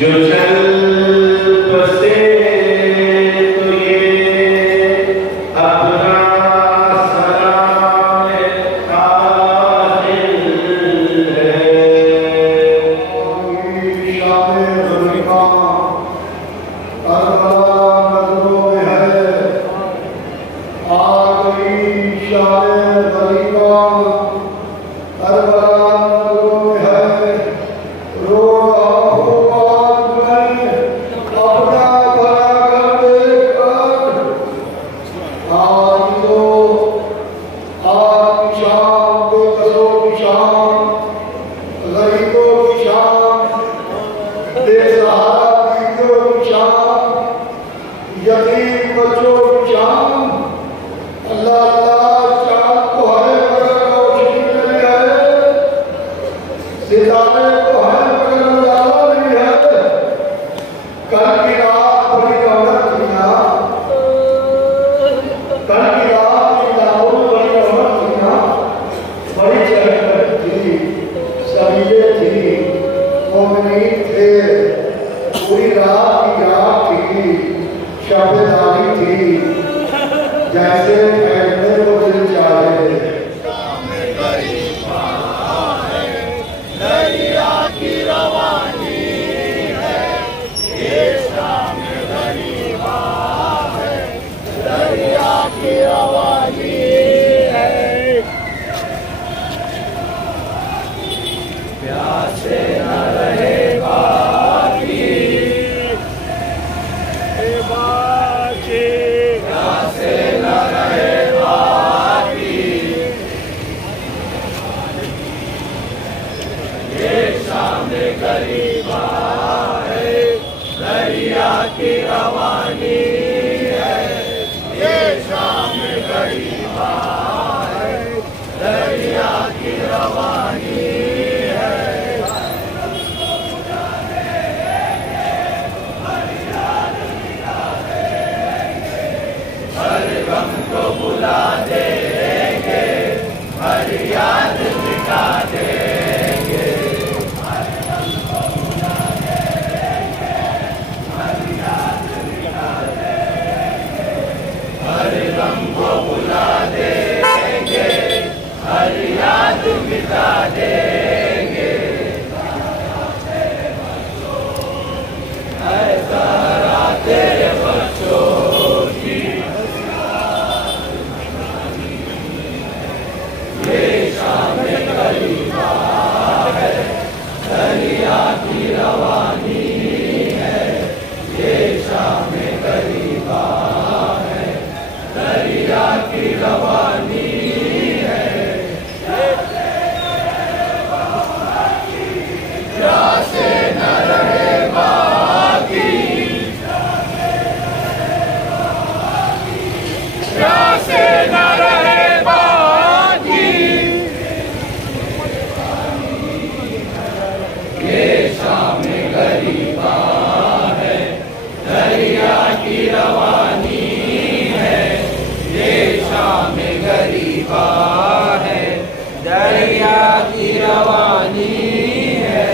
जो चल बसे तो ये अपना सलाम काहिल है। शान गरीबा करबला नजरों में है, आ गई शान गरीबा करबला नजरों में है। रो यतीम बच्चों की शान, अल्लाह अल्लाह चाँद को है मगर रोशनी नहीं है, सितारे को है मगर उजाला नहीं है। कल की रात बड़ी रौनक थी ना, कल की रात लाहौर बड़ी रौनक थी ना, बड़ी चहल थी, सबिये थी, मोमिनीन थे, पूरी रात की रात थी, शब्दारी थी, जैसे फैलने को दिल चाहे। दरिया की रवानी है, ये शाम गरीबा है, दरिया की रवानी है। प्यासे न रहे गरीबा है, दरिया की रवानी है, ये शाम गरीबा है, दरिया की रवानी है। हर गम को बुला देंगे, हर याद मिटा देंगे। हमको बुला देंगे, हर याद मिटा देंगे। ऐसा तेरे बच्चों की ये शाम गरीबा है, दरिया की रवानी है, ये शाम गरीबा दरिया की रवानी है। प्यासे न रहे बाकी, प्यासे न रहे बाकी, ये शाम गरीबा है, दरिया की रवानी शाम गरीबा है, दरिया की रवानी है।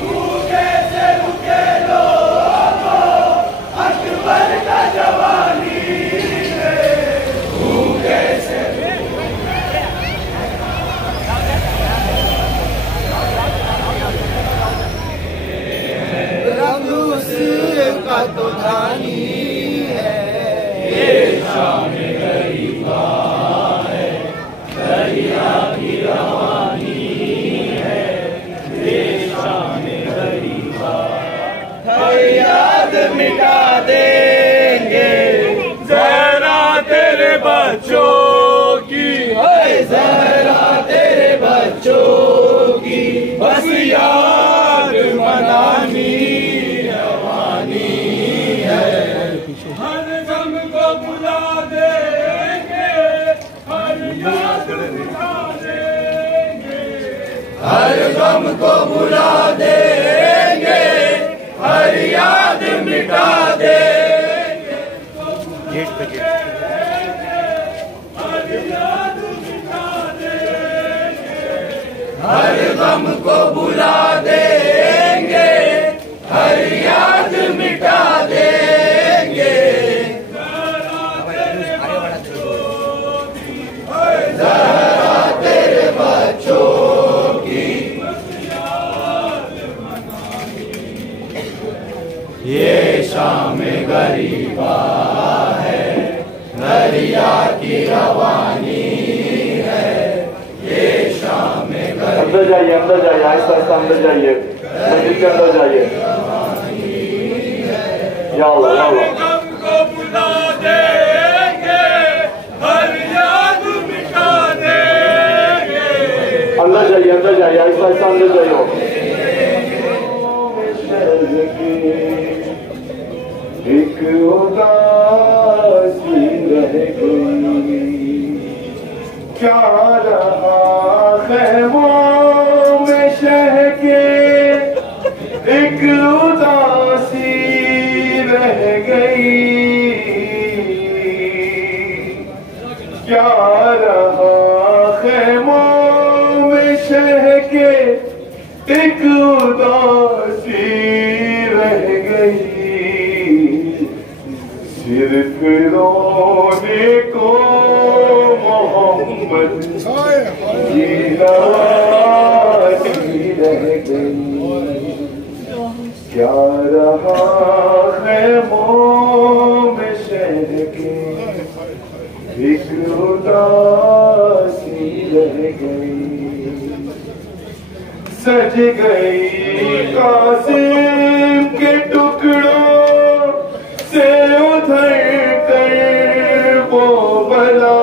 भूखे से रुके लोगों, अकबर का जवानी है, भूखे से रंग उसका तो धानी है, ये शाम गरीबा है, दरिया की रवानी है, ये शाम गरीबा। हर याद मिटा देंगे जरा तेरे बच्चों की, है जरा तेरे बच्चों की, बस याद मनानी रवानी है। हर गम को बुला देंगे, हर याद मिटा देंगे, हर गम को बुला देंगे, हर याद मिटा देंगे। गेट पे हर याद मिटा देंगे, हर गम को बुला देंगे, हर ये शाम गरीबा है, दरिया की रवानी है। ये शाम अंदर जाइए, अंदर जाइए, आहिस्ता आहिस्ता अंदर जाइए, मंदिर के अंदर जाइए। या अल्लाह, या अल्लाह। को बुला देंगे, हर याद मिटा देंगे। अंदर जाइए, अंदर जाइए, आहिस्ता आहिस्ता अंदर जाइए। एक उदासी रह गई, क्या रहा खैमों में शह के, एक उदासी रह गई, क्या रहा खैमों में शह के, एक उदासी रह गई। सिर्फ रोने को मोहम्मद की रवानी रह गई। क्या रहा खैमों में शहर के, एक उदासी रह गई। सज गई कासिम के टुकड़ों से उधर कर वो बला,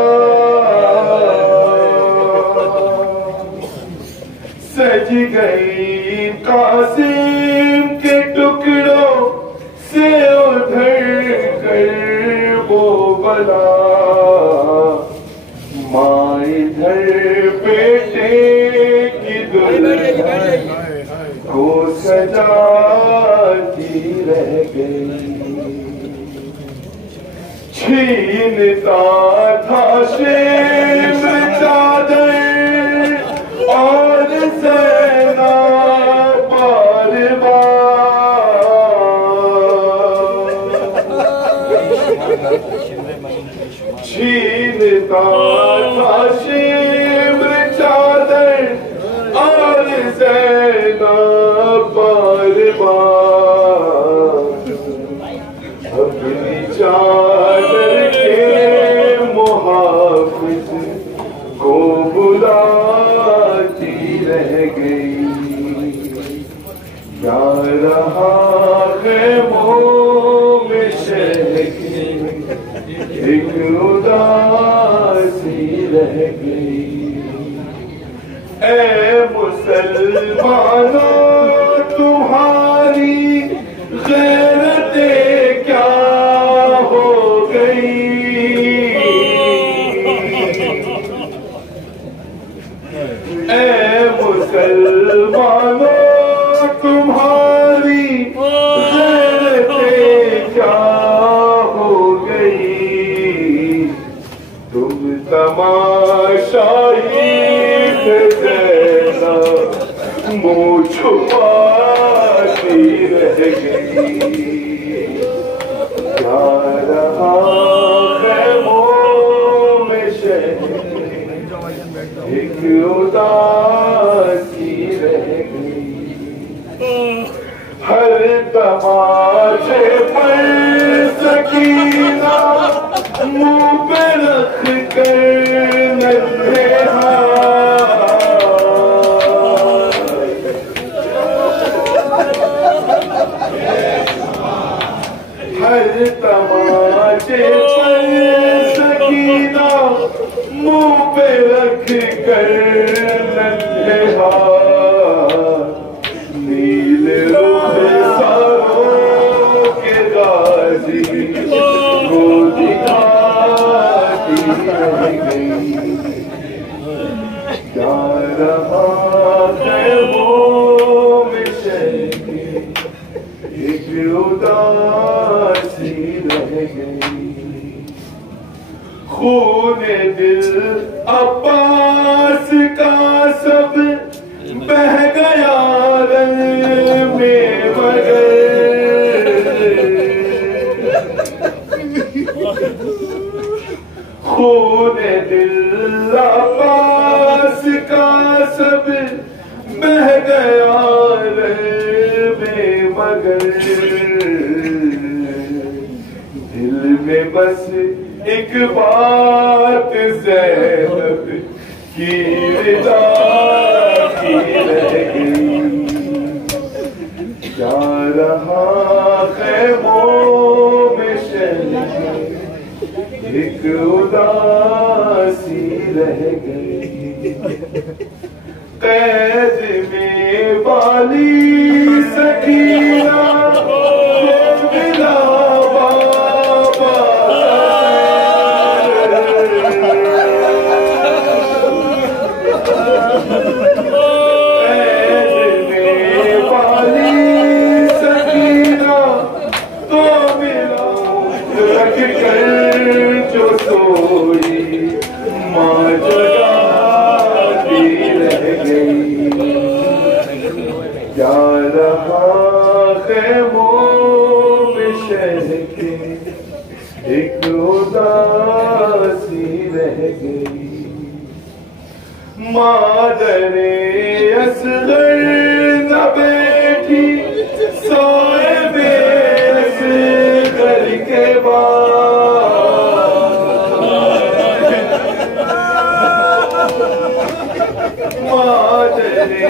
सज गई कासिम के टुकड़ों से उधर कर वो बला। माँ इधर बेटे की दुल्हन को सजाती रह गई। छीनता था शेम चादर और सेना बार छीनता था शेम चादर और सेना बार अपनी चादर के मुहाफिज को बुलाती रह गई। क्या रहा खैमों में शह के, एक उदासी रह गई। ऐ मुसलमानों तुम्हारी गैरतें क्या हो गई। ऐ मुसलमानों तुम्हारी गैरतें क्या हो गई। तुम तमाशाई जैसा मुँह छुपाती रह गई। क्या रहा खैमों में शह, एक उदासी रह गई। हर तमाशे पर सकीना मुँह पे रख कर नन्हे हर तमाशे पर सकीना मुँह पे रख कर नन्हे नील रोहे सारों के गाजी को दिखाती रह गई। क्या रहा खैमों में शह के, एक उदासी रह गई। खून दिल अब्बास का सब बह गया रंग में मगर। खून दिल अब्बास का सब बह गया रंग में मगर। एक बात ज़ैनब की रिदा की रह गई, जा रहा खैमों में शहर एक उदासी रह गई, कैद में बाली सकीना मिला बाबा, कैद में बाली सकीना तो मिला, रख कर जो सोई माँ जगाती रह गई, जा रहा खैमों में शहर के एक उदासी रह गई, मादरे असगर न बैठी सोए बेस घर के बाद, मादरे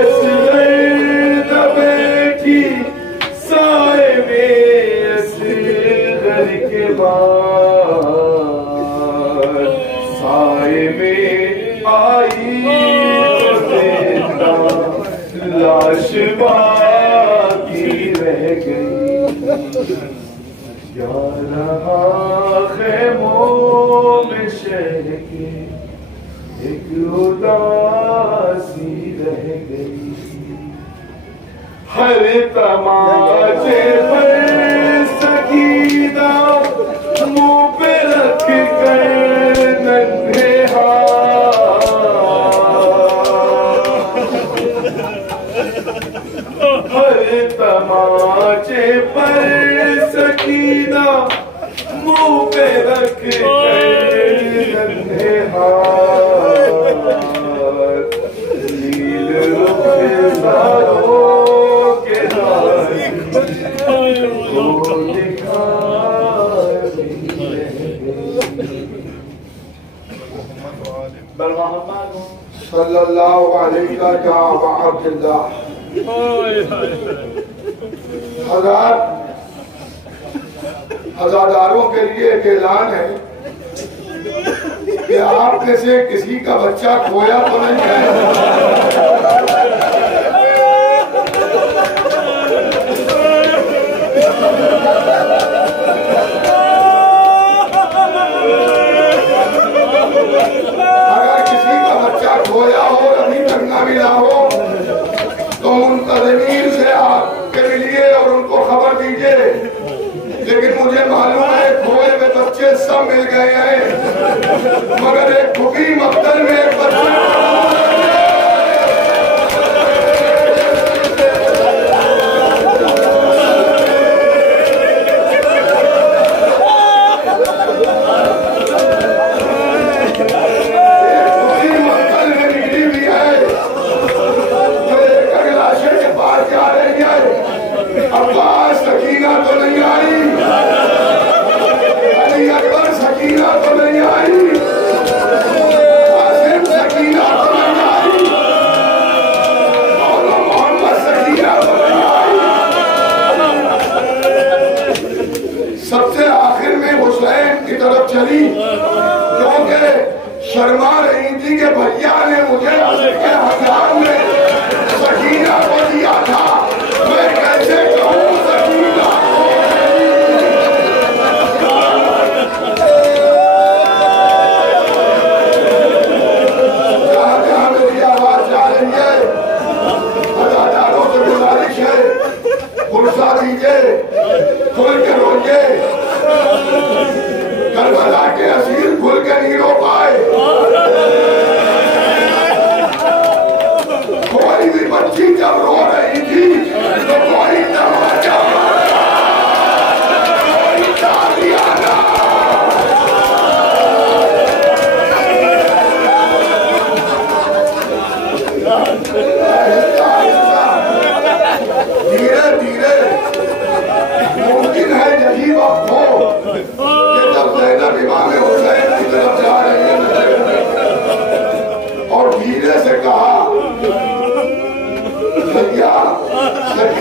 असगर न बैठी सोए बेस घर के बाद, साए में आई तो जिंदा लाश बाकी रह गई, जा रहा खैमों में शहर के एक उदासी रह गई, हर तमाचे पर सकीना मुंह पे रख कर नन्हे हर तमाचे पर सकीना मुंह पे रख नन्हे हाथ, नील रुख सारों के हाथ को दिखा सल्लल्लाहु अलैहि वसल्लम। हजादारों के लिए एक ऐलान है कि आप में से किसी का बच्चा खोया तो नहीं है। अगर किसी का बच्चा खोया हो, अभी तक ना मिला हो, तो मुंतज़मीन से आपके मिलिए और उनको खबर दीजिए। लेकिन मुझे मालूम है खोए में बच्चे सब मिल गए हैं, मगर एक खुकी मकदर में एक बच्चे अब्बास सकीना तो नहीं आई, अली अकबर सकीना तो नहीं आई, कासिम सकीना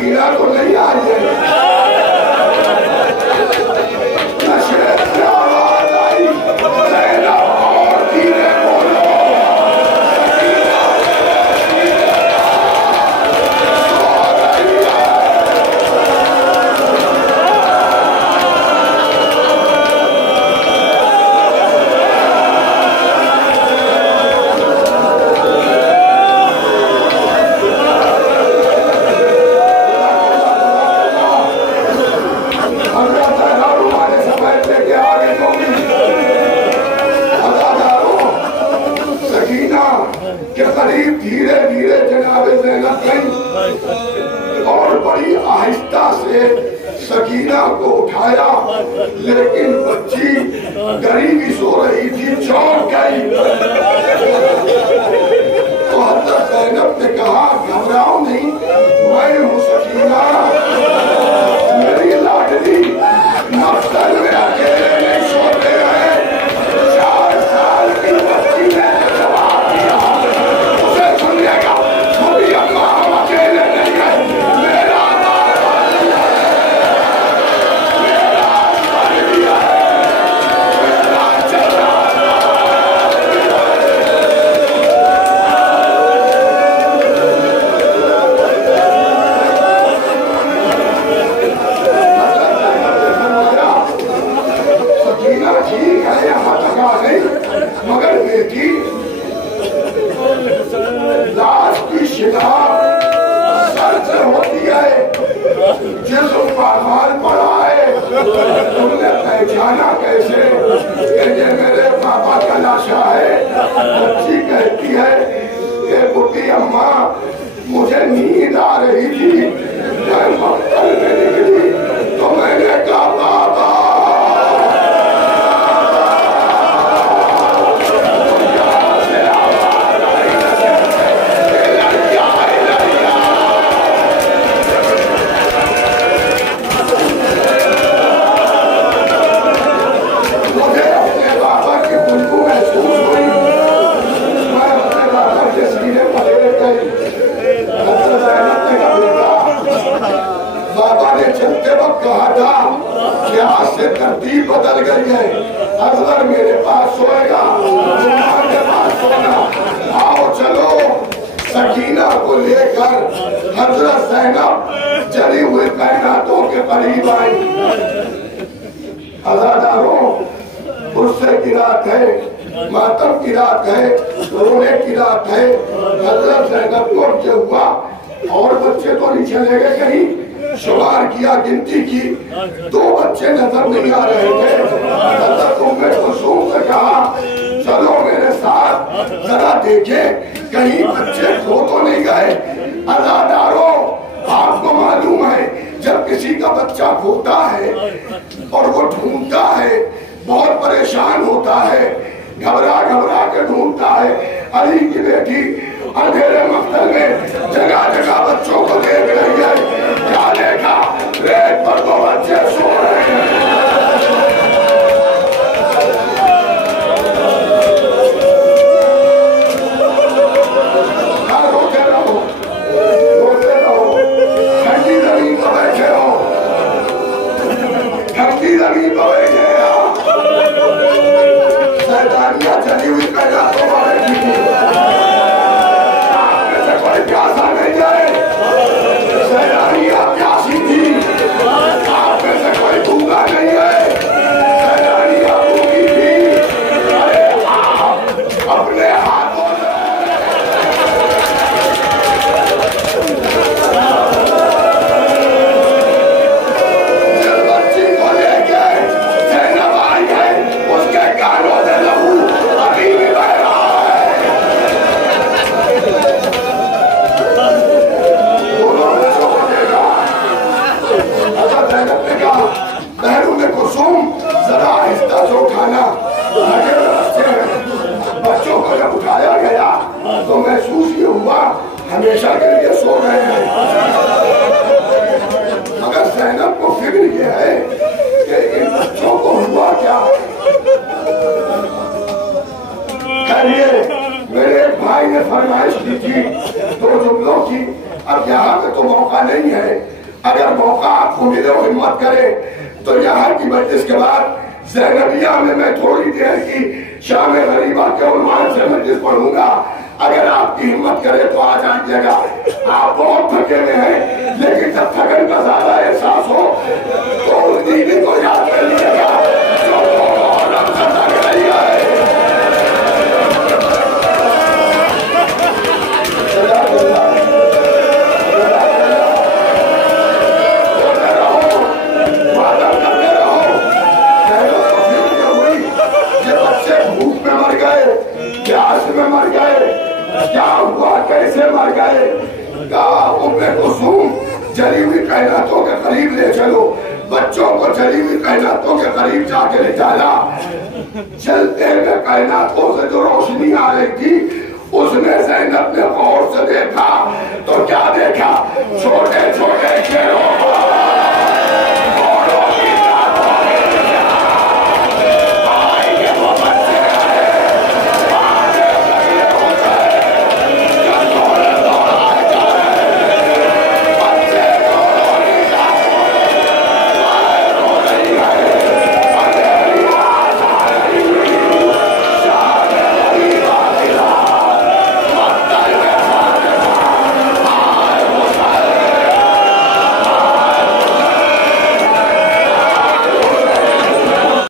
सकीना को नहीं आई है। नशे से आवाज आई, ज़ैनब और धीरे बोलो, के करीब धीरे धीरे जनाबे ज़ैनब गई और बड़ी आहिस्ता से सकीना को उठाया, लेकिन बच्ची डरी भी सो रही थी, चौंक गई। तो हज़रत ज़ैनब ने कहा, घबराओ नहीं, मैं हूँ सकीना, मेरी लाडली मफ्तल में अकेले नहीं सोते हैं। 4 साल की बच्ची ने जवाब दिया, उसे सुनिएगा, छोटी अम्मा हम अकेले नहीं है, मेरा ठीक है, यहाँ तक आ गई, मगर बेटी लाश की शिनाख्त सर से होती है, जिस्म पर माल पड़ा है, तुमने पहचाना कैसे कि ये मेरे पापा का लाशा है? बच्ची कहती है कि बुढ़ी अम्मा मुझे नींद आ रही थी, जब मक्तल में निकली तो मैंने कहा बाबा, कहा था कि आज से तरतीब बदल गई है, अजगर मेरे पास सोएगा, उमर के पास सोना। आओ चलो, सकीना को लेकर हजरत ज़ैनब जली हुई कायनातों के करीब आई। अज़ादारों, गुस्से की रात है, मातम की रात है, रोने की रात है। हजरत ज़ैनब को जो हुआ और बच्चे तो नहीं चले गए कहीं, शुमार किया, गिनती की, 2 बच्चे नजर नहीं आ रहे थे। हज़रत उम्मे कुलसूम से कहा, चलो मेरे साथ जरा देखें कहीं बच्चे खो तो नहीं गए। अज़ादारों, आपको मालूम है जब किसी का बच्चा खोता है और वो ढूंढता है, बहुत परेशान होता है, घबरा घबरा के ढूंढता है। अली की बेटी अंधेरे मक्तल में जगह जगह बच्चों को देख रही है, क्या देखा? रेत पर 2 बच्चे सो रहे हैं। रोते रहो, रोते रहो, ठंडी जमीन पर बैठे हो, ठंडी जमीन पर बैठे हो, शैतानियां चली हुई पैदा तो बैठी थी, आप में से कोई प्यासा नहीं जाए। नहीं है। अगर मौका आपको मिले और हिम्मत करे तो यहाँ की मजलिस के बाद ज़ैनबिया में मैं थोड़ी देर की शाम गरीबा के उन्वान से मजलिस पढ़ूंगा। अगर आपकी हिम्मत करे तो आ जाइएगा। आप बहुत थके हुए हैं, लेकिन जब थकन का ज्यादा एहसास हो तो उस दीदी को याद कर लीजिएगा जो में मर गए, क्या हुआ, कैसे मर गए? उम्मे कुसुम जली हुई कायनातों के करीब ले चलो, बच्चों को जली हुई कायनातों के करीब जाके ले जाना। चलते हुए कायनातों से जो रोशनी आ रही थी उसने ज़ैनब ने गौर से देखा तो क्या देखा? छोटे छोटे शेरों